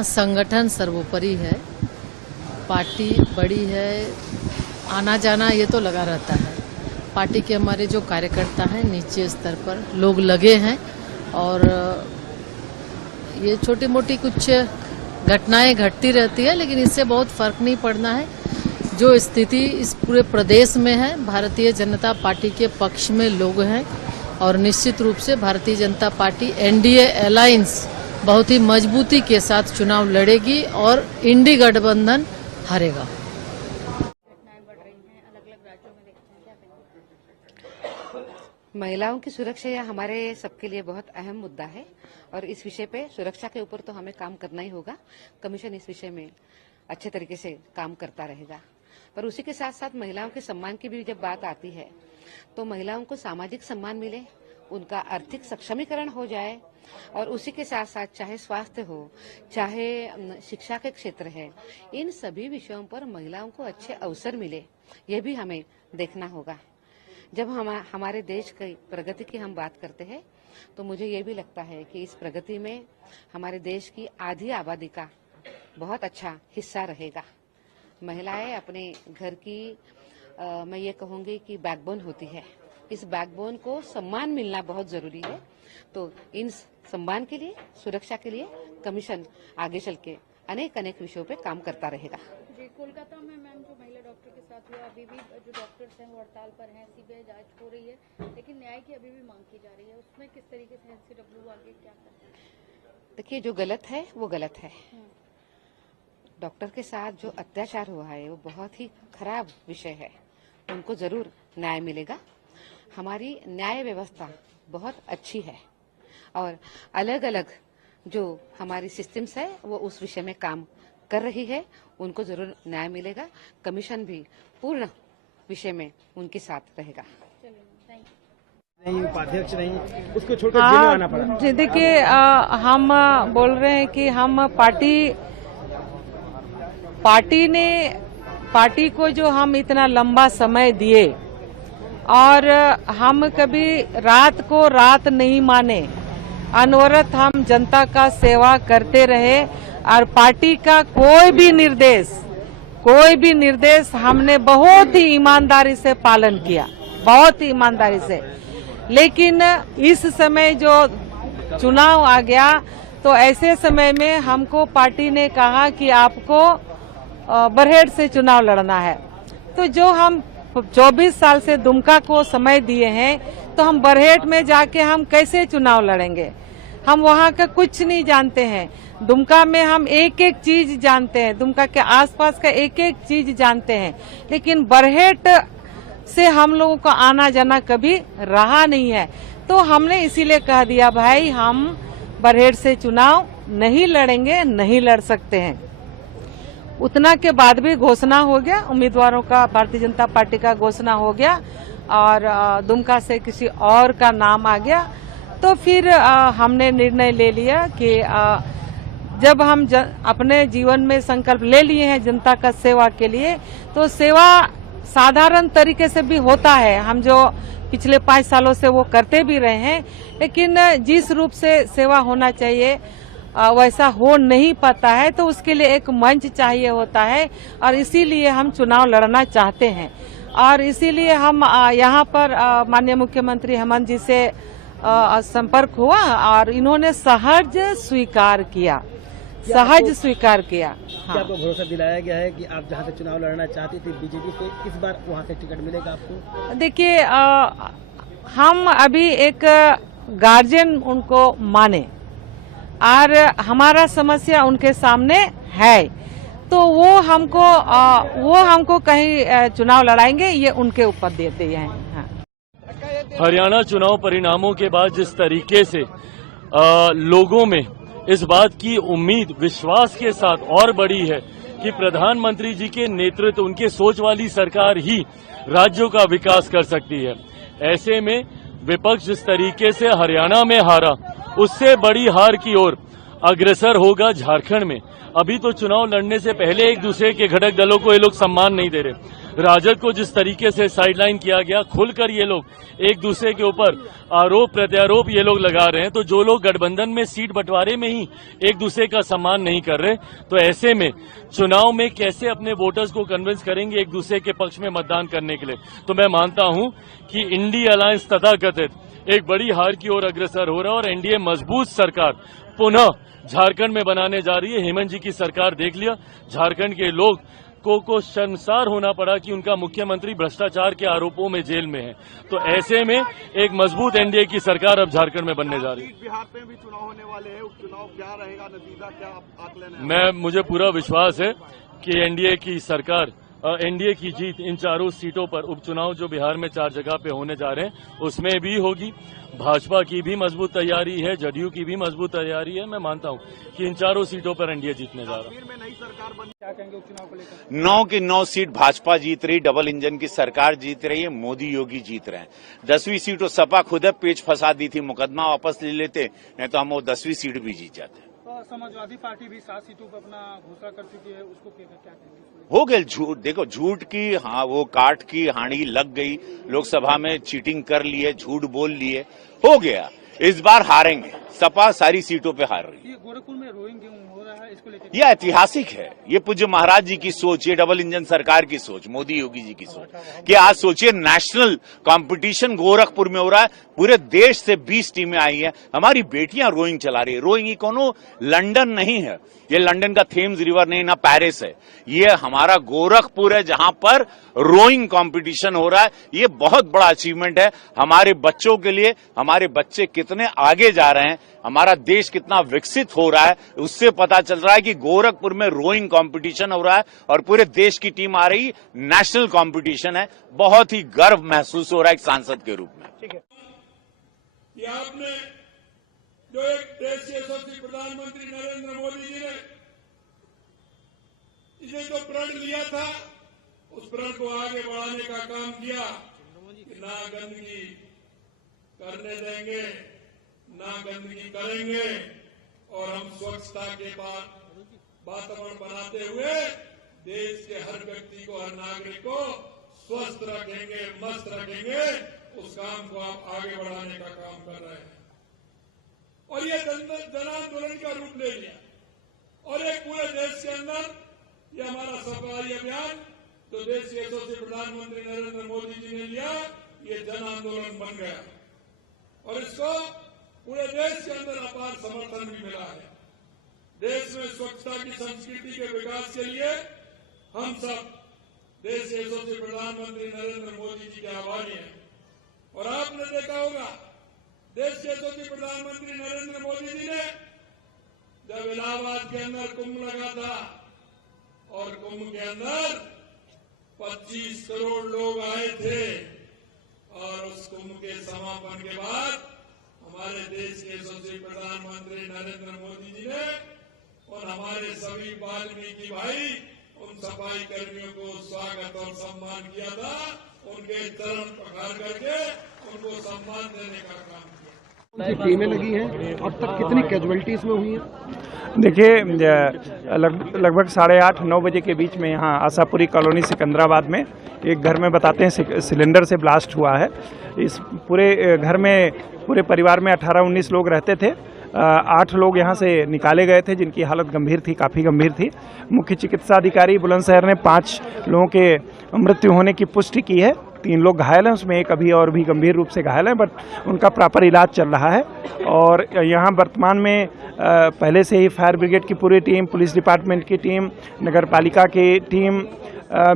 यहाँ संगठन सर्वोपरि है, पार्टी बड़ी है, आना जाना ये तो लगा रहता है। पार्टी के हमारे जो कार्यकर्ता हैं नीचे स्तर पर लोग लगे हैं और ये छोटी मोटी कुछ घटनाएं घटती रहती है, लेकिन इससे बहुत फर्क नहीं पड़ना है। जो स्थिति इस पूरे प्रदेश में है, भारतीय जनता पार्टी के पक्ष में लोग हैं और निश्चित रूप से Bharatiya Janata party NDA alliance बहुत ही मजबूती के साथ चुनाव लड़ेगी और इंडी गठबंधन हारेगा। महिलाओं की सुरक्षा यह हमारे सबके लिए बहुत अहम मुद्दा है और इस विषय पे सुरक्षा के ऊपर तो हमें काम करना ही होगा। कमीशन इस विषय में अच्छे तरीके से काम करता रहेगा, पर उसी के साथ साथ महिलाओं के सम्मान की भी जब बात आती है तो महिलाओं को सामाजिक सम्मान मिले, उनका आर्थिक सक्षमीकरण हो जाए और उसी के साथ साथ चाहे स्वास्थ्य हो, चाहे शिक्षा के क्षेत्र है, इन सभी विषयों पर महिलाओं को अच्छे अवसर मिले, ये भी हमें देखना होगा। जब हमारे देश की प्रगति की हम बात करते हैं तो मुझे ये भी लगता है कि इस प्रगति में हमारे देश की आधी आबादी का बहुत अच्छा हिस्सा रहेगा। महिलाएं अपने घर की मैं ये कहूंगी कि बैकबोन होती है। इस बैकबोन को सम्मान मिलना बहुत जरूरी है, तो इन सम्मान के लिए, सुरक्षा के लिए कमीशन आगे चल के अनेक विषयों पे काम करता रहेगा। जी, कोलकाता में मैम जो महिला डॉक्टर के साथ हुआ, अभी भी जो डॉक्टर्स हैं वो हड़ताल पर हैं, सीबीआई जांच हो रही है, लेकिन न्याय की अभी भी मांग की जा रही है, उसमें किस तरीके से एनसीडब्ल्यू आगे क्या करता है? देखिए, जो गलत है वो गलत है। डॉक्टर के साथ जो अत्याचार हुआ है वो बहुत ही खराब विषय है, उनको जरूर न्याय मिलेगा। हमारी न्याय व्यवस्था बहुत अच्छी है और अलग अलग जो हमारी सिस्टम्स है वो उस विषय में काम कर रही है, उनको जरूर न्याय मिलेगा। कमीशन भी पूर्ण विषय में उनके साथ रहेगा। नहीं, उपाध्यक्ष नहीं, उसको छोड़कर जेल में आना पड़ा। देखिए, हम बोल रहे हैं कि हम पार्टी को जो हम इतना लंबा समय दिए और हम कभी रात को रात नहीं माने, अनवरत हम जनता का सेवा करते रहे और पार्टी का कोई भी निर्देश हमने बहुत ही ईमानदारी से पालन किया, बहुत ही ईमानदारी से। लेकिन इस समय जो चुनाव आ गया तो ऐसे समय में हमको पार्टी ने कहा कि आपको बरहेट से चुनाव लड़ना है। तो जो हम 24 साल से दुमका को समय दिए हैं तो हम बरहेट में जाके हम कैसे चुनाव लड़ेंगे? हम वहाँ का कुछ नहीं जानते हैं। दुमका में हम एक एक चीज जानते हैं, दुमका के आसपास का एक एक चीज जानते हैं, लेकिन बरहेट से हम लोगों का आना जाना कभी रहा नहीं है। तो हमने इसीलिए कह दिया, भाई हम बरहेट से चुनाव नहीं लड़ेंगे, नहीं लड़ सकते हैं। उतना के बाद भी घोषणा हो गया उम्मीदवारों का, भारतीय जनता पार्टी का घोषणा हो गया और दुमका से किसी और का नाम आ गया। तो फिर हमने निर्णय ले लिया कि जब हम अपने जीवन में संकल्प ले लिए हैं जनता का सेवा के लिए, तो सेवा साधारण तरीके से भी होता है। हम जो पिछले 5 सालों से वो करते भी रहे हैं, लेकिन जिस रूप से सेवा होना चाहिए वैसा हो नहीं पाता है, तो उसके लिए एक मंच चाहिए होता है और इसीलिए हम चुनाव लड़ना चाहते हैं। और इसीलिए हम यहाँ पर माननीय मुख्यमंत्री हेमंत जी से संपर्क हुआ और इन्होंने सहज स्वीकार किया। हाँ। क्या आपको भरोसा दिलाया गया है कि आप जहाँ से चुनाव लड़ना चाहती थी बीजेपी से, इस बार वहाँ से टिकट मिलेगा आपको? देखिए, हम अभी एक गार्जियन उनको माने और हमारा समस्या उनके सामने है, तो वो हमको कहीं चुनाव लड़ाएंगे, ये उनके ऊपर देते हैं। हाँ। हरियाणा चुनाव परिणामों के बाद जिस तरीके से लोगों में इस बात की उम्मीद विश्वास के साथ और बढ़ी है कि प्रधानमंत्री जी के नेतृत्व, उनके सोच वाली सरकार ही राज्यों का विकास कर सकती है। ऐसे में विपक्ष जिस तरीके से हरियाणा में हारा, उससे बड़ी हार की ओर अग्रसर होगा झारखंड में। अभी तो चुनाव लड़ने से पहले एक दूसरे के घटक दलों को ये लोग सम्मान नहीं दे रहे। राजद को जिस तरीके से साइडलाइन किया गया, खुलकर ये लोग एक दूसरे के ऊपर आरोप प्रत्यारोप ये लोग लगा रहे हैं, तो जो लोग गठबंधन में सीट बंटवारे में ही एक दूसरे का सम्मान नहीं कर रहे, तो ऐसे में चुनाव में कैसे अपने वोटर्स को कन्विंस करेंगे एक दूसरे के पक्ष में मतदान करने के लिए। तो मैं मानता हूं कि इंडी अलायंस तथाकथित एक बड़ी हार की ओर अग्रसर हो रहा है और एनडीए मजबूत सरकार पुनः झारखंड में बनाने जा रही है। हेमंत जी की सरकार देख लिया, झारखंड के लोग को शर्मसार होना पड़ा कि उनका मुख्यमंत्री भ्रष्टाचार के आरोपों में जेल में है। तो ऐसे में एक मजबूत एनडीए की सरकार अब झारखंड में बनने जा रही है। बिहार में भी चुनाव होने वाले हैं, उपचुनाव क्या रहेगा, नतीजा क्या आकलन है? मुझे पूरा विश्वास है कि एनडीए की सरकार, एनडीए की जीत इन चारों सीटों पर, उपचुनाव जो बिहार में 4 जगह पे होने जा रहे हैं उसमें भी होगी। भाजपा की भी मजबूत तैयारी है, जदयू की भी मजबूत तैयारी है। मैं मानता हूं कि इन चारों सीटों पर एनडीए जीतने जा रहा है। में नई सरकार बनी, क्या कहेंगे उपचुनाव को लेकर? 9 की 9 सीट भाजपा जीत रही, डबल इंजन की सरकार जीत रही है, मोदी योगी जीत रहे हैं। 10वीं सीट सपा खुद पेच फंसा दी थी, मुकदमा वापस ले लेते, नहीं तो हम वो 10वीं सीट भी जीत जाते। समाजवादी पार्टी भी 7 सीटों पर अपना घोषणा कर चुकी है, उसको क्या कहेंगे? हो गए झूठ, देखो झूठ की, हाँ वो काट की हांडी लग गई, लोकसभा में चीटिंग कर लिए, झूठ बोल लिए, हो गया। इस बार हारेंगे, सपा सारी सीटों पे हार रही है। ये गोरखपुर में रोइंग हो रहा है, इसको लेकर यह ऐतिहासिक है, ये पूज्य महाराज जी की सोच, ये डबल इंजन सरकार की सोच, मोदी योगी जी की सोच कि आज सोचिए नेशनल कंपटीशन गोरखपुर में हो रहा है, पूरे देश से 20 टीमें आई हैं, हमारी बेटियां रोइंग चला रही है। रोइंग ही कोनो लंदन नहीं है, ये लंदन का थेम्स रिवर नहीं, ना पेरिस है, ये हमारा गोरखपुर है जहां पर रोइंग कंपटीशन हो रहा है। ये बहुत बड़ा अचीवमेंट है हमारे बच्चों के लिए। हमारे बच्चे कितने आगे जा रहे हैं, हमारा देश कितना विकसित हो रहा है, उससे पता चल रहा है कि गोरखपुर में रोइंग कंपटीशन हो रहा है और पूरे देश की टीम आ रही, नेशनल कंपटीशन है। बहुत ही गर्व महसूस हो रहा है एक सांसद के रूप में। ठीक है, कि आपने जो एक देश के यशस्वी प्रधानमंत्री नरेंद्र मोदी जी ने इसे जो प्रण लिया था, उस प्रण को आगे बढ़ाने का काम किया कि ना गंदगी करने देंगे, ना गंदगी करेंगे, और हम स्वच्छता के बाद वातावरण बनाते हुए देश के हर व्यक्ति को, हर नागरिक को स्वस्थ रखेंगे, मस्त रखेंगे। उस काम को आप आगे बढ़ाने का काम कर रहे हैं और ये जन आंदोलन का रूप ले लिया और एक पूरे देश के अंदर ये हमारा सफाई अभियान जो देश के यशस्वी प्रधानमंत्री नरेंद्र मोदी जी ने लिया, ये जन आंदोलन बन गया और इसको पूरे देश के अंदर अपार समर्थन भी मिला है। देश में स्वच्छता की संस्कृति के विकास के लिए हम सब देश के यशस्वी प्रधानमंत्री नरेंद्र मोदी जी के आभारी हैं। और आपने देखा होगा देश के यशस्वी प्रधानमंत्री नरेंद्र मोदी जी ने जब इलाहाबाद के अंदर कुंभ लगा था और कुंभ के अंदर 25 करोड़ लोग आए थे और उस कुंभ के समापन के बाद हमारे देश के यशस्वी प्रधानमंत्री नरेंद्र मोदी जी ने और हमारे सभी वाल्मीकि भाई उन सफाई कर्मियों को स्वागत और सम्मान किया था, उनके चरण पखार करके उनको सम्मान देने का काम किया। टीमें लगी हैं, अब तक कितनी कैजुअलिटीज में हुई हैं? देखिए, लगभग 8:30-9 बजे के बीच में यहाँ आशापुरी कॉलोनी सिकंदराबाद में एक घर में बताते हैं सिलेंडर से ब्लास्ट हुआ है। इस पूरे घर में पूरे परिवार में 18-19 लोग रहते थे। 8 लोग यहाँ से निकाले गए थे जिनकी हालत गंभीर थी, काफ़ी गंभीर थी। मुख्य चिकित्सा अधिकारी बुलंदशहर ने 5 लोगों के मृत्यु होने की पुष्टि की है। 3 लोग घायल हैं, उसमें एक अभी और भी गंभीर रूप से घायल है, बट उनका प्रॉपर इलाज चल रहा है। और यहाँ वर्तमान में पहले से ही फायर ब्रिगेड की पूरी टीम, पुलिस डिपार्टमेंट की टीम, नगर पालिका की टीम,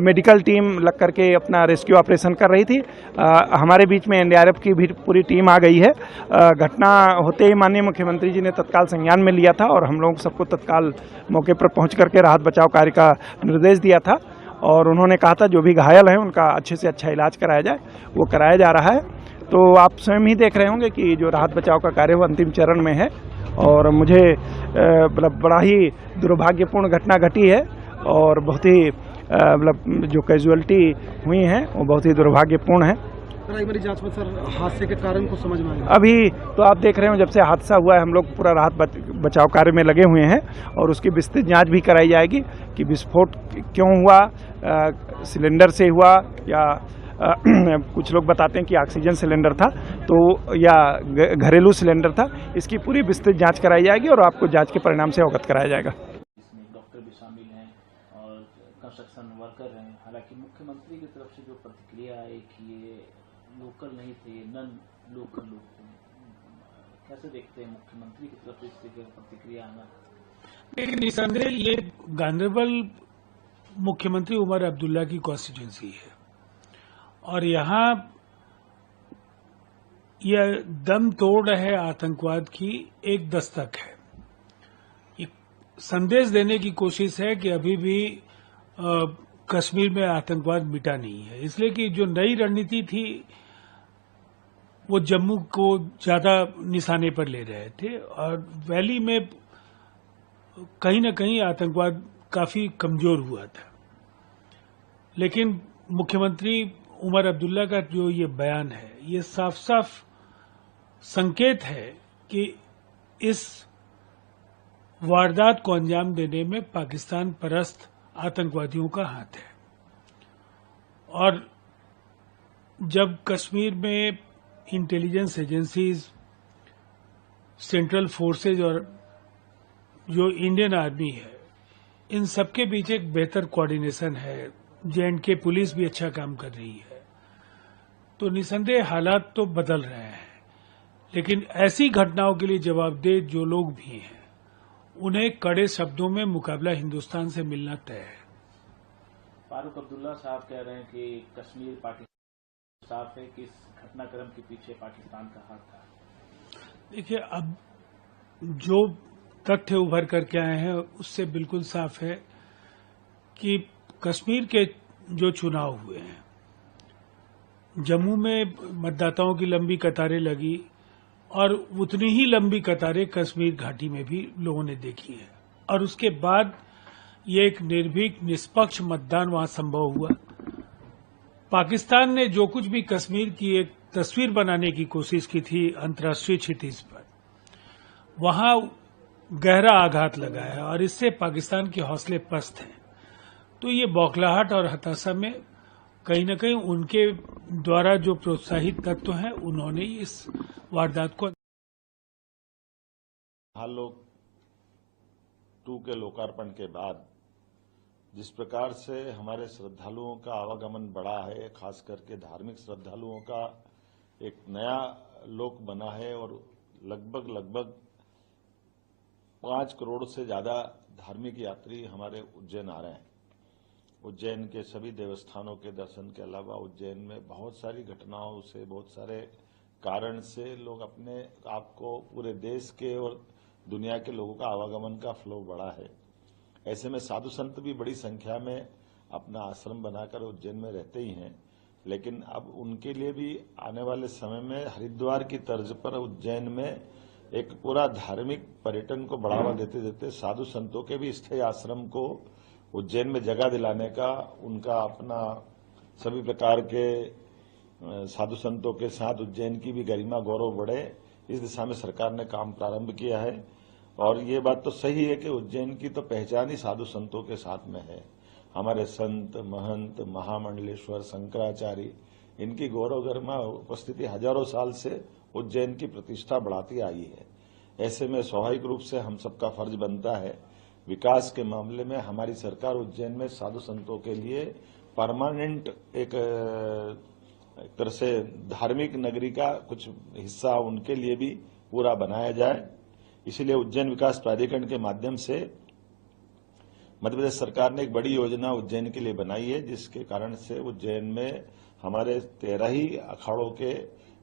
मेडिकल टीम लग करके अपना रेस्क्यू ऑपरेशन कर रही थी। हमारे बीच में एनडीआरएफ की भी पूरी टीम आ गई है। घटना होते ही माननीय मुख्यमंत्री जी ने तत्काल संज्ञान में लिया था और हम लोग सबको तत्काल मौके पर पहुंच करके राहत बचाव कार्य का निर्देश दिया था और उन्होंने कहा था जो भी घायल हैं उनका अच्छे से अच्छा इलाज कराया जाए, वो कराया जा रहा है। तो आप स्वयं ही देख रहे होंगे कि जो राहत बचाव का कार्य वो अंतिम चरण में है और मुझे मतलब बड़ा ही दुर्भाग्यपूर्ण घटना घटी है और बहुत ही मतलब जो कैजुअलिटी हुई हैं वो बहुत ही दुर्भाग्यपूर्ण है प्राइमरी जांच में सर हादसे के कारण को समझ में आएगा? अभी तो आप देख रहे हो, जब से हादसा हुआ है हम लोग पूरा राहत बचाव कार्य में लगे हुए हैं और उसकी विस्तृत जांच भी कराई जाएगी कि विस्फोट क्यों हुआ, सिलेंडर से हुआ या कुछ लोग बताते हैं कि ऑक्सीजन सिलेंडर था तो या घरेलू सिलेंडर था। इसकी पूरी विस्तृत जांच कराई जाएगी और आपको जांच के परिणाम से अवगत कराया जाएगा। इसमें डॉक्टर भी शामिल हैं और कंस्ट्रक्शन वर्कर हैं। हालांकि मुख्यमंत्री की तरफ से जो प्रतिक्रिया है कि ये लोकल नहीं थे, नन लोकल लोग थे, कैसे देखते हैं मुख्यमंत्री की तरफ से इस तरह की प्रतिक्रिया आना? लेकिन निसंदेह ये गांधरबल मुख्यमंत्री उमर अब्दुल्ला की कॉन्स्टिट्यूंसी है और यहाँ यह दम तोड़ है आतंकवाद की एक दस्तक है। ये संदेश देने की कोशिश है कि अभी भी कश्मीर में आतंकवाद मिटा नहीं है, इसलिए कि जो नई रणनीति थी वो जम्मू को ज्यादा निशाने पर ले रहे थे और वैली में कहीं न कहीं आतंकवाद काफी कमजोर हुआ था। लेकिन मुख्यमंत्री उमर अब्दुल्ला का जो ये बयान है ये साफ साफ संकेत है कि इस वारदात को अंजाम देने में पाकिस्तान परस्त आतंकवादियों का हाथ है। और जब कश्मीर में इंटेलिजेंस एजेंसीज, सेंट्रल फोर्सेज और जो इंडियन आर्मी है, इन सबके बीच एक बेहतर कोऑर्डिनेशन है, J&K पुलिस भी अच्छा काम कर रही है, तो निसंदेह हालात तो बदल रहे हैं। लेकिन ऐसी घटनाओं के लिए जवाबदेह जो लोग भी हैं उन्हें कड़े शब्दों में मुकाबला हिंदुस्तान से मिलना तय है। फारूक अब्दुल्ला साहब कह रहे हैं कि कश्मीर पाकिस्तान साफ है कि इस घटनाक्रम के पीछे पाकिस्तान का हाथ था। देखिए, अब जो तथ्य उभर करके आए हैं उससे बिल्कुल साफ है कि कश्मीर के जो चुनाव हुए हैं, जम्मू में मतदाताओं की लंबी कतारें लगी और उतनी ही लंबी कतारें कश्मीर घाटी में भी लोगों ने देखी है और उसके बाद ये एक निर्भीक निष्पक्ष मतदान वहां संभव हुआ। पाकिस्तान ने जो कुछ भी कश्मीर की एक तस्वीर बनाने की कोशिश की थी अंतर्राष्ट्रीय क्षितिज पर, वहां गहरा आघात लगा है और इससे पाकिस्तान के हौसले पस्त हैं। तो ये बौखलाहट और हताशा में कहीं न कहीं उनके द्वारा जो प्रोत्साहित तत्व हैं उन्होंने इस वारदात को लोग 2 के लोकार्पण के बाद जिस प्रकार से हमारे श्रद्धालुओं का आवागमन बढ़ा है, खास करके धार्मिक श्रद्धालुओं का एक नया लोक बना है और लगभग 5 करोड़ से ज्यादा धार्मिक यात्री हमारे उज्जैन आ रहे हैं। उज्जैन के सभी देवस्थानों के दर्शन के अलावा उज्जैन में बहुत सारी घटनाओं से, बहुत सारे कारण से लोग अपने आप को पूरे देश के और दुनिया के लोगों का आवागमन का फ्लो बढ़ा है। ऐसे में साधु संत भी बड़ी संख्या में अपना आश्रम बनाकर उज्जैन में रहते ही हैं, लेकिन अब उनके लिए भी आने वाले समय में हरिद्वार की तर्ज पर उज्जैन में एक पूरा धार्मिक पर्यटन को बढ़ावा देते देते साधु संतों के भी स्थायी आश्रम को उज्जैन में जगह दिलाने का, उनका अपना सभी प्रकार के साधु संतों के साथ उज्जैन की भी गरिमा गौरव बढ़े, इस दिशा में सरकार ने काम प्रारंभ किया है। और ये बात तो सही है कि उज्जैन की तो पहचान ही साधु संतों के साथ में है। हमारे संत, महंत, महामंडलेश्वर, शंकराचार्य, इनकी गौरव गरिमा उपस्थिति हजारों साल से उज्जैन की प्रतिष्ठा बढ़ाती आई है। ऐसे में स्वाभाविक रूप से हम सबका फर्ज बनता है, विकास के मामले में हमारी सरकार उज्जैन में साधु संतों के लिए परमानेंट एक तरह से धार्मिक नगरी का कुछ हिस्सा उनके लिए भी पूरा बनाया जाए। इसीलिए उज्जैन विकास प्राधिकरण के माध्यम से मध्य प्रदेश सरकार ने एक बड़ी योजना उज्जैन के लिए बनाई है, जिसके कारण से उज्जैन में हमारे 13 ही अखाड़ों के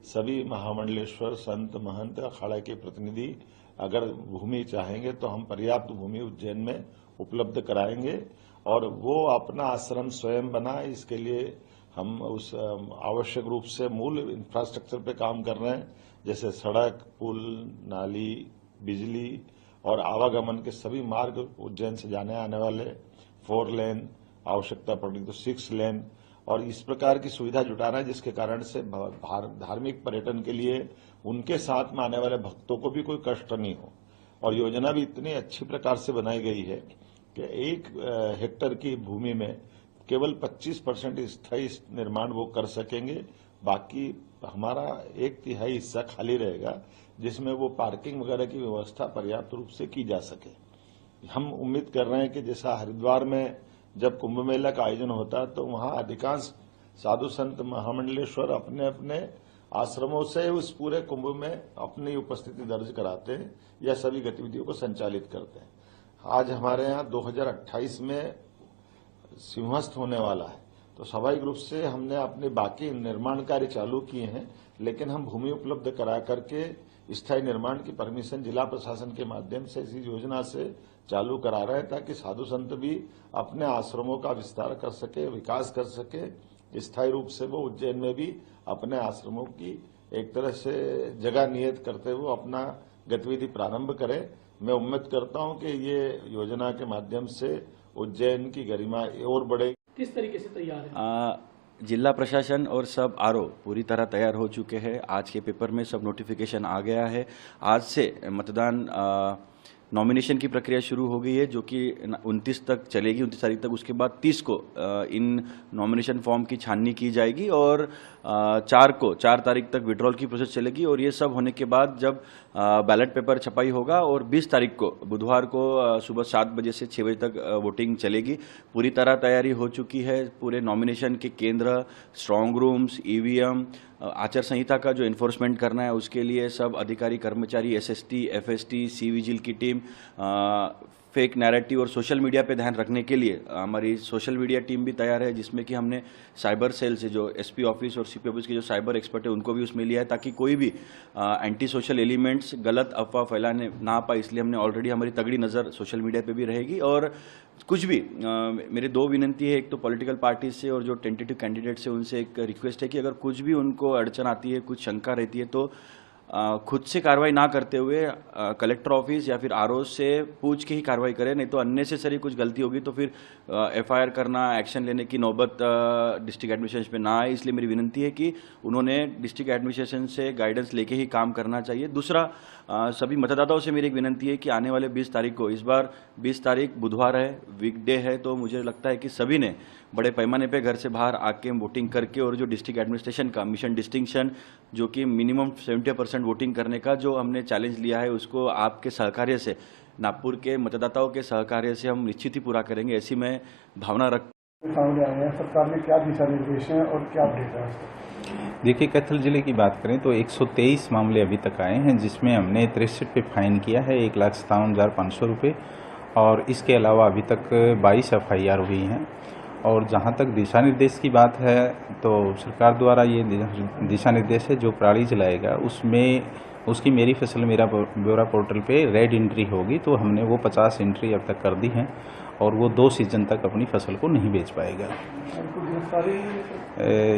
सभी महामंडलेश्वर, संत, महंत, अखाड़ा के प्रतिनिधि अगर भूमि चाहेंगे तो हम पर्याप्त भूमि उज्जैन में उपलब्ध कराएंगे और वो अपना आश्रम स्वयं बनाए। इसके लिए हम उस आवश्यक रूप से मूल इंफ्रास्ट्रक्चर पे काम कर रहे हैं, जैसे सड़क, पुल, नाली, बिजली और आवागमन के सभी मार्ग उज्जैन से जाने आने वाले 4 लेन, आवश्यकता पड़ेगी तो 6 लेन और इस प्रकार की सुविधा जुटा रहे हैं जिसके कारण से धार्मिक पर्यटन के लिए उनके साथ में आने वाले भक्तों को भी कोई कष्ट नहीं हो। और योजना भी इतनी अच्छी प्रकार से बनाई गई है कि 1 हेक्टेयर की भूमि में केवल 25% स्थायी निर्माण वो कर सकेंगे, बाकी हमारा 1/3 हिस्सा खाली रहेगा जिसमें वो पार्किंग वगैरह की व्यवस्था पर्याप्त रूप से की जा सके। हम उम्मीद कर रहे हैं कि जैसा हरिद्वार में जब कुंभ मेला का आयोजन होता है तो वहां अधिकांश साधु संत महामंडलेश्वर अपने अपने आश्रमों से उस पूरे कुंभ में अपनी उपस्थिति दर्ज कराते हैं या सभी गतिविधियों को संचालित करते हैं। आज हमारे यहाँ 2028 में सिंहस्थ होने वाला है, तो स्वाभाविक रूप से हमने अपने बाकी निर्माण कार्य चालू किए हैं, लेकिन हम भूमि उपलब्ध करा करके स्थायी निर्माण की परमिशन जिला प्रशासन के माध्यम से इसी योजना से चालू करा रहे हैं ताकि साधु संत भी अपने आश्रमों का विस्तार कर सके, विकास कर सके। स्थायी रूप से वो उज्जैन में भी अपने आश्रमों की एक तरह से जगह नियत करते हुए अपना गतिविधि प्रारंभ करें। मैं उम्मीद करता हूं कि ये योजना के माध्यम से उज्जैन की गरिमा और बढ़ेगी। किस तरीके से तैयार है? जिला प्रशासन और सब आरओ पूरी तरह तैयार हो चुके हैं। आज के पेपर में सब नोटिफिकेशन आ गया है। आज से मतदान नॉमिनेशन की प्रक्रिया शुरू हो गई है जो कि 29 तक चलेगी, 29 तारीख तक। उसके बाद 30 को इन नॉमिनेशन फॉर्म की छाननी की जाएगी और 4 तारीख तक विड्रॉल की प्रोसेस चलेगी। और ये सब होने के बाद जब बैलेट पेपर छपाई होगा और 20 तारीख को बुधवार को सुबह 7 बजे से 6 बजे तक वोटिंग चलेगी। पूरी तरह तैयारी हो चुकी है। पूरे नॉमिनेशन के केंद्र, स्ट्रांग रूम्स, ईवीएम, आचार संहिता का जो इन्फोर्समेंट करना है उसके लिए सब अधिकारी कर्मचारी, एसएसटी, एफएसटी, सी विजिल की टीम, फेक नैरेटिव और सोशल मीडिया पे ध्यान रखने के लिए हमारी सोशल मीडिया टीम भी तैयार है, जिसमें कि हमने साइबर सेल से जो एसपी ऑफिस और सीपी ऑफिस के जो साइबर एक्सपर्ट है उनको भी उसमें लिया है ताकि कोई भी एंटी सोशल एलिमेंट्स गलत अफवाह फैलाने ना पाए। इसलिए हमने ऑलरेडी हमारी तगड़ी नज़र सोशल मीडिया पे भी रहेगी। और कुछ भी मेरे 2 विनंती है, एक तो पॉलिटिकल पार्टी से और जो टेंटेटिव कैंडिडेट से उनसे एक रिक्वेस्ट है कि अगर कुछ भी उनको अड़चन आती है, कुछ शंका रहती है तो खुद से कार्रवाई ना करते हुए कलेक्टर ऑफिस या फिर आरओ से पूछ के ही कार्रवाई करें। नहीं तो अननेसेसरी कुछ गलती होगी तो फिर एफआईआर करना, एक्शन लेने की नौबत डिस्ट्रिक्ट एडमिनिस्ट्रेशन पे ना आए। इसलिए मेरी विनंती है कि उन्होंने डिस्ट्रिक्ट एडमिनिस्ट्रेशन से गाइडेंस लेके ही काम करना चाहिए। दूसरा, सभी मतदाताओं से मेरी एक विनंती है कि आने वाले 20 तारीख को, इस बार 20 तारीख बुधवार है, वीकडे है, तो मुझे लगता है कि सभी ने बड़े पैमाने पे घर से बाहर आके वोटिंग करके और जो डिस्ट्रिक्ट एडमिनिस्ट्रेशन का मिशन डिस्टिंक्शन जो कि मिनिमम 70% वोटिंग करने का जो हमने चैलेंज लिया है उसको आपके सहकार्य से, नागपुर के मतदाताओं के सहकार्य से हम निश्चित ही पूरा करेंगे, ऐसी मैं भावना रख। सामने आए हैं, सरकार ने क्या दिशा निर्देश हैं और क्या अपडेट है? देखिए, कैथल जिले की बात करें तो 123 मामले अभी तक आए हैं जिसमें हमने 63 पे फाइन किया है 1,57,500 रुपये। और इसके अलावा अभी तक 22 FIR हुई हैं। और जहां तक दिशा निर्देश की बात है तो सरकार द्वारा ये दिशा निर्देश है जो पराली जलाएगा उसमें उसकी मेरी फसल मेरा ब्यौरा पोर्टल पे रेड एंट्री होगी, तो हमने वो 50 एंट्री अब तक कर दी हैं और वो 2 सीजन तक अपनी फसल को नहीं बेच पाएगा।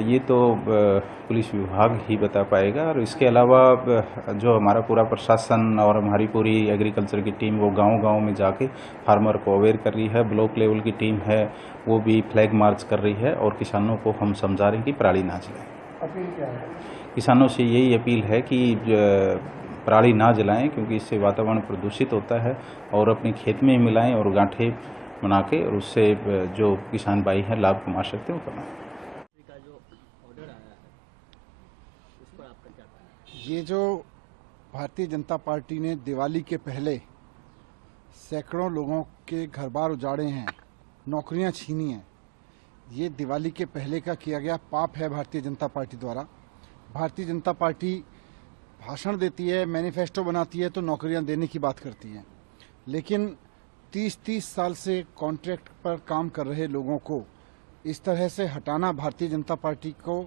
ये तो पुलिस विभाग ही बता पाएगा। और इसके अलावा जो हमारा पूरा प्रशासन और हमारी पूरी एग्रीकल्चर की टीम वो गांव-गांव में जाके फार्मर को अवेयर कर रही है। ब्लॉक लेवल की टीम है वो भी फ्लैग मार्च कर रही है और किसानों को हम समझा रहे हैं कि पराली ना जलाएं। अपील क्या है? किसानों से यही अपील है कि पराली ना जलाएं क्योंकि इससे वातावरण प्रदूषित होता है और अपने खेत में मिलाएं और गांठे बना के और उससे जो किसान भाई हैं लाभ कमा सकते हैं वो कमाएं। ये जो भारतीय जनता पार्टी ने दिवाली के पहले सैकड़ों लोगों के घर बार उजाड़े हैं, नौकरियां छीनी हैं, ये दिवाली के पहले का किया गया पाप है भारतीय जनता पार्टी द्वारा। भारतीय जनता पार्टी भाषण देती है, मैनिफेस्टो बनाती है तो नौकरियां देने की बात करती है, लेकिन 30-30 साल से कॉन्ट्रैक्ट पर काम कर रहे लोगों को इस तरह से हटाना भारतीय जनता पार्टी को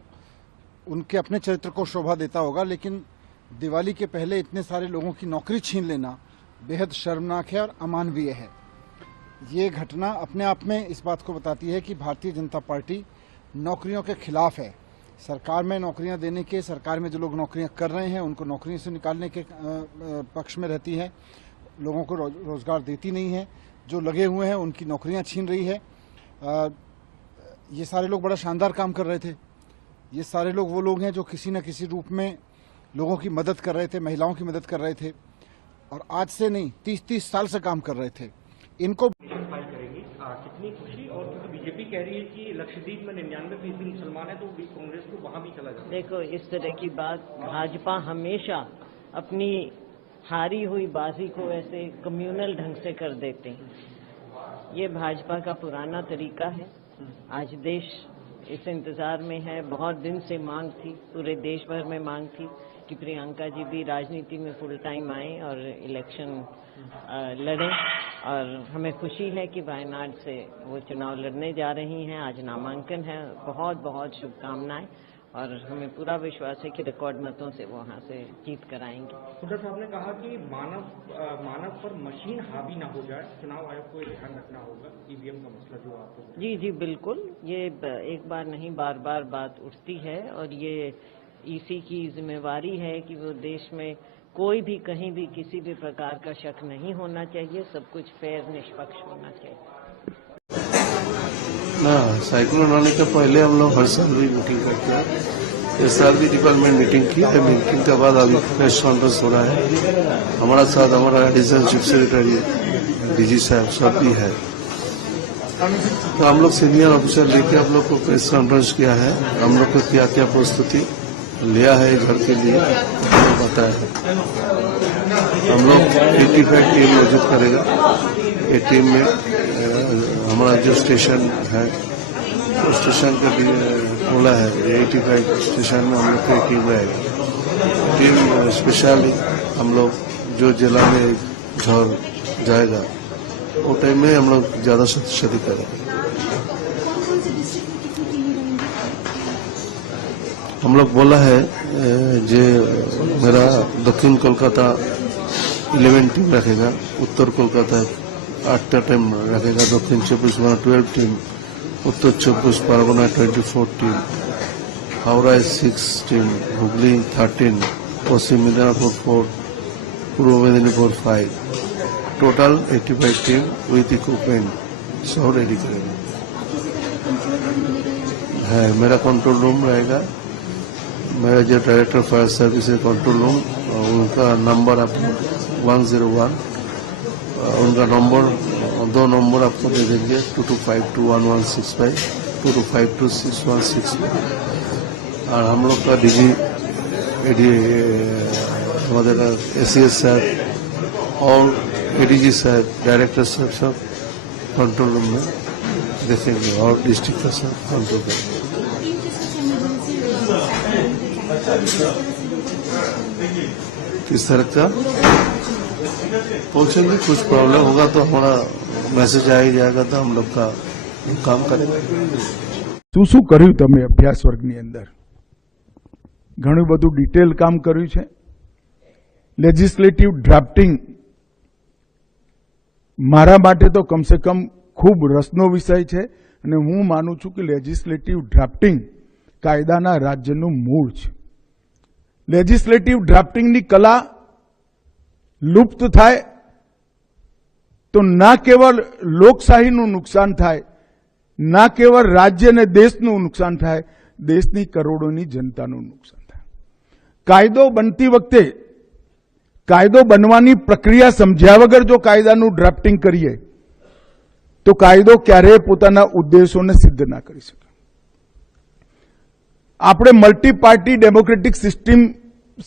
उनके अपने चरित्र को शोभा देता होगा, लेकिन दिवाली के पहले इतने सारे लोगों की नौकरी छीन लेना बेहद शर्मनाक है और अमानवीय है। ये घटना अपने आप में इस बात को बताती है कि भारतीय जनता पार्टी नौकरियों के खिलाफ है। सरकार में नौकरियां देने के, सरकार में जो लोग नौकरियां कर रहे हैं उनको नौकरियों से निकालने के पक्ष में रहती है, लोगों को रोजगार देती नहीं है, जो लगे हुए हैं उनकी नौकरियां छीन रही है। ये सारे लोग बड़ा शानदार काम कर रहे थे। ये सारे लोग वो लोग हैं जो किसी न किसी रूप में लोगों की मदद कर रहे थे, महिलाओं की मदद कर रहे थे, और आज से नहीं 30-30 साल से काम कर रहे थे। इनको कितनी खुशी, और क्योंकि बीजेपी कह रही है कि लक्षद्वीप में 99% मुसलमान है तो कांग्रेस को वहां भी चला जाए। देखो, इस तरह की बात, भाजपा हमेशा अपनी हारी हुई बाजी को ऐसे कम्युनल ढंग से कर देते हैं। ये भाजपा का पुराना तरीका है। आज देश इस इंतजार में है, बहुत दिन से मांग थी, पूरे देश भर में मांग थी कि प्रियंका जी भी राजनीति में फुल टाइम आए और इलेक्शन लड़ें, और हमें खुशी है कि वायनाड से वो चुनाव लड़ने जा रही हैं। आज नामांकन है। बहुत बहुत शुभकामनाएं, और हमें पूरा विश्वास है कि रिकॉर्ड मतों से वो वहाँ से जीत कर आएंगे। हुड्डा साहब ने कहा कि मानव पर मशीन हावी ना हो जाए, चुनाव आयोग को ध्यान रखना होगा ईवीएम का मसला जो आपको। जी जी बिल्कुल, ये एक बार नहीं बार बार बात उठती है, और ये ईसी की जिम्मेवारी है कि वो देश में कोई भी कहीं भी किसी भी प्रकार का शक नहीं होना चाहिए, सब कुछ फेयर निष्पक्ष होना चाहिए। ना, साइक्लोन आने के पहले हम लोग हर साल भी मीटिंग करते हैं। इस साल भी डिपार्टमेंट मीटिंग की है। मीटिंग के बाद अभी प्रेस कॉन्फ्रेंस हो रहा है। हमारा साथ हमारा एडिशनल चीफ सेक्रेटरी डीजी साहब सब भी है। तो हम लोग सीनियर ऑफिसर लेके आप लोग को प्रेस कॉन्फ्रेंस किया है। हम लोग को क्या क्या प्रस्तुति लिया है घर के लिए बताया। हम लोग 85 टीम मौजूद करेगा। ये टीम में हमारा जो स्टेशन है, तो स्टेशन का भी खोला है। 85 स्टेशन में हम लोग की टीम रहेगा। टीम स्पेशली हम लोग जो जिला में घर जाएगा वो टाइम में हम लोग ज्यादा शक्ति करेंगे। हम लोग बोला है जो मेरा दक्षिण कोलकाता 11 टीम रखेगा, उत्तर कोलकाता 8 टीम रखेगा, दक्षिण 24 परगना 12 टीम, उत्तर 24 परगना 24 टीम, हावड़ा 6 टीम, हुगली 13, पश्चिम मिदनापुर 4, पूर्व Medinipur 5, total 85 team with equipment सब रेडी करेगा। है मेरा कंट्रोल रूम रहेगा। मेरा जो डायरेक्टर फायर सर्विस है कंट्रोल रूम, उनका नंबर आपको 101, उनका नंबर 2 नंबर आपको दे देंगे 22521165, 22526165। और हम लोग का डीजी हमारे एसीएस साहब और एडीजी साहब, डायरेक्टर साहब सब कंट्रोल रूम में देखेंगे, और डिस्ट्रिक्ट का सब कंट्रोल करेंगे। किस तरह का पूछेंगे, कुछ प्रॉब्लम होगा तो हमारा मैसेज आ ही जाएगा, तो हम लोग का काम करेंगे। શું કર્યું તમે અભ્યાસ વર્ગની અંદર? ઘણું બધું ડિટેલ કામ કર્યું છે। લેજિસ્લેટિવ ડ્રાફ્ટિંગ મારા માટે તો કમ से कम ખૂબ રસનો વિષય છે, અને હું માનું છું કે લેજિસ્લેટિવ ડ્રાફ્ટિંગ કાયદાના રાજ્યનું મૂળ છે। લેજિસ્લેટિવ ડ્રાફ્ટિંગની કલા લુપ્ત થાય તો ના કેવળ લોકશાહીનું નુકસાન થાય, ના કેવળ રાજ્ય અને દેશનું નુકસાન થાય, દેશની કરોડોની જનતાનું નુકસાન થાય। કાયદો બનતી વખતે કાયદો બનવાની પ્રક્રિયા સમજ્યા વગર જો કાયદાનું ડ્રાફ્ટિંગ કરીએ તો કાયદો ક્યારેય પોતાના ઉદ્દેશોને સિદ્ધ ના કરી શકે। આપણે મલ્ટી પાર્ટી ડેમોક્રેટિક સિસ્ટમ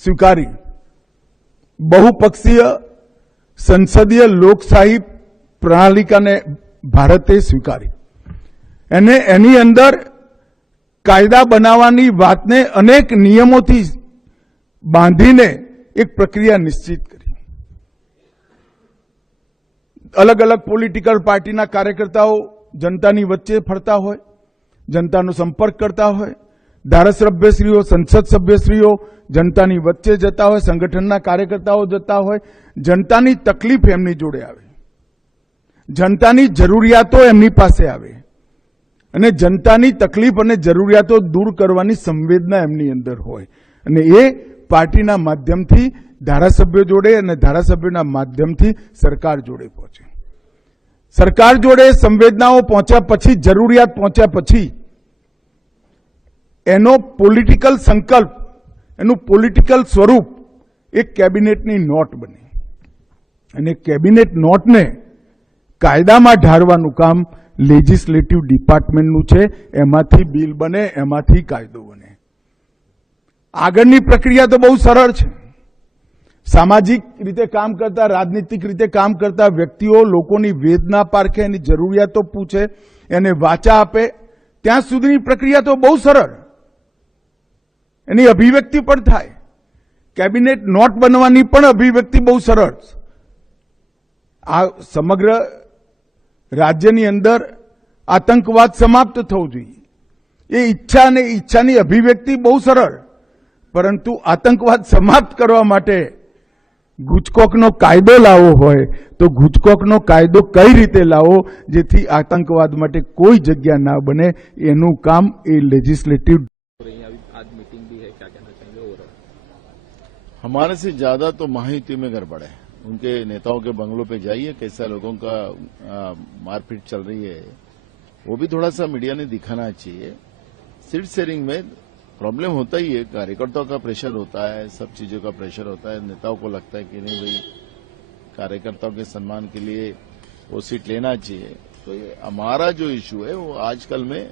સ્વીકારી, बहुपक्षीय संसदीय लोकशाही प्रणालिकाने भारते स्वीकारी, एनी अंदर कायदा बनावानी वातने अनेक नियमोथी बांधीने एक प्रक्रिया निश्चित करी। अलग अलग पॉलिटिकल पार्टीना कार्यकर्ताओ जनतानी वच्चे फरता होय, जनतानो संपर्क करता होय, धारासभ्यश्रीओ संसद सभ्यश्रीओ जनतानी वच्चे जता होय, संगठनना कार्यकर्ताओ जता होय, जनतानी तकलीफ एमनी जोड़े आवे, जनतानी जरूरियातो एमनी पासे आवे, अने जनतानी तकलीफ अने जरूरियातो दूर करवानी संवेदना एमनी अंदर होय, अने ए पार्टीना माध्यमथी धारासभ्यो जोड़े अने धारासभ्योना माध्यमथी सरकार जोड़े पहोंचे। सरकार जोड़े संवेदनाओं पहोंच्या पछी, जरूरियात पहोंच्या पछी એનો પોલિટિકલ સંકલ્પ, એનું પોલિટિકલ સ્વરૂપ એક કેબિનેટની નોટ બને અને કેબિનેટ નોટને કાયદામાં ઢાળવાનું કામ લેજિસ્લેટિવ ડિપાર્ટમેન્ટનું છે. એમાંથી બિલ બને, એમાંથી કાયદો બને. આગળની પ્રક્રિયા તો બહુ સરળ છે. સામાજિક રીતે કામ કરતા, રાજનીતિક રીતે કામ કરતા વ્યક્તિઓ લોકોની વેદના પારખે, એની જરૂરિયાતો પૂછે, એને વાચા આપે, ત્યાં સુધીની પ્રક્રિયા તો બહુ સરળ. એની અભિવ્યક્તિ પણ થાય. કેબિનેટ નોટ બનવાની પણ અભિવ્યક્તિ બહુ સરળ. આ સમગ્ર રાજ્યની અંદર આતંકવાદ સમાપ્ત થવો જોઈએ. એ ઈચ્છા અને ઈચ્છાની અભિવ્યક્તિ બહુ સરળ. પરંતુ આતંકવાદ સમાપ્ત કરવા માટે ગુજકોકનો કાયદો લાવવો હોય તો ગુજકોકનો કાયદો કઈ રીતે લાવવો જેથી આતંકવાદ માટે કોઈ જગ્યા ના બને, એનું કામ એ લેजिस्लेटिव. आज मीटिंग भी है, क्या कहना चाहेंगे? और हमारे से ज्यादा तो महायुति में गड़बड़ है. उनके नेताओं के बंगलों पे जाइए, कैसा लोगों का मारपीट चल रही है, वो भी थोड़ा सा मीडिया ने दिखाना चाहिए. सीट शेयरिंग में प्रॉब्लम होता ही है, कार्यकर्ताओं का प्रेशर होता है, सब चीजों का प्रेशर होता है. नेताओं को लगता है कि नहीं भाई कार्यकर्ताओं के सम्मान के लिए वो सीट लेना चाहिए. तो ये हमारा जो इश्यू है वो आजकल में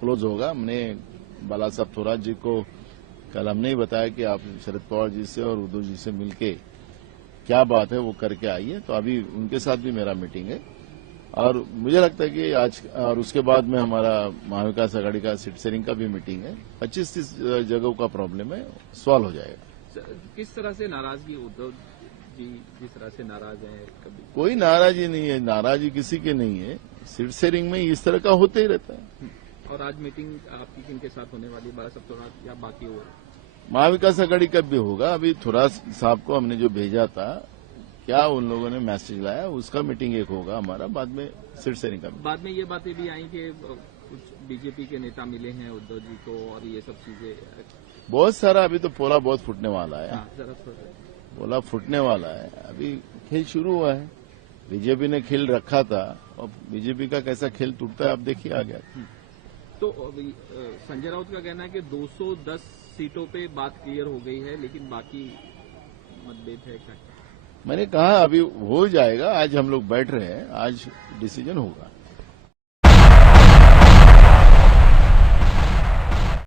क्लोज होगा. हमने बाला साहब थोराट जी को कल हमने ही बताया कि आप शरद पवार जी से और उद्धव जी से मिलके क्या बात है वो करके आइए. तो अभी उनके साथ भी मेरा मीटिंग है और मुझे लगता है कि आज और उसके बाद में हमारा महाविकास आघाड़ी का सीट शेयरिंग का भी मीटिंग है. 25-30 जगहों का प्रॉब्लम है, सॉल्व हो जाएगा. किस तरह से नाराजगी, उद्धव जी जिस तरह से नाराज हैं? कभी कोई नाराजगी नहीं है, नाराजगी किसी की नहीं है. सीट शेयरिंग में इस तरह का होते ही रहता है. और आज मीटिंग आपकी किन के साथ होने वाली? बाला साहब थोराट या बाकी और? महाविकास आघाड़ी का भी होगा. अभी थोराट साहब को हमने जो भेजा था, क्या उन लोगों ने मैसेज लाया, उसका मीटिंग एक होगा हमारा. बाद में सीट शेयरिंग का. बाद में ये बातें भी आई कि कुछ बीजेपी के नेता मिले हैं उद्धव जी को और ये सब चीजें. बहुत सारा अभी तो पोला बहुत फूटने वाला है. जरा पोला फूटने वाला है. अभी खेल शुरू हुआ है. बीजेपी ने खेल रखा था और बीजेपी का कैसा खेल टूटता है आप देखिए आ गया. तो संजय राउत का कहना है कि 210 सीटों पे बात क्लियर हो गई है, लेकिन बाकी मतभेद है. क्या मैंने कहा अभी हो जाएगा. आज हम लोग बैठ रहे हैं, आज डिसीजन होगा.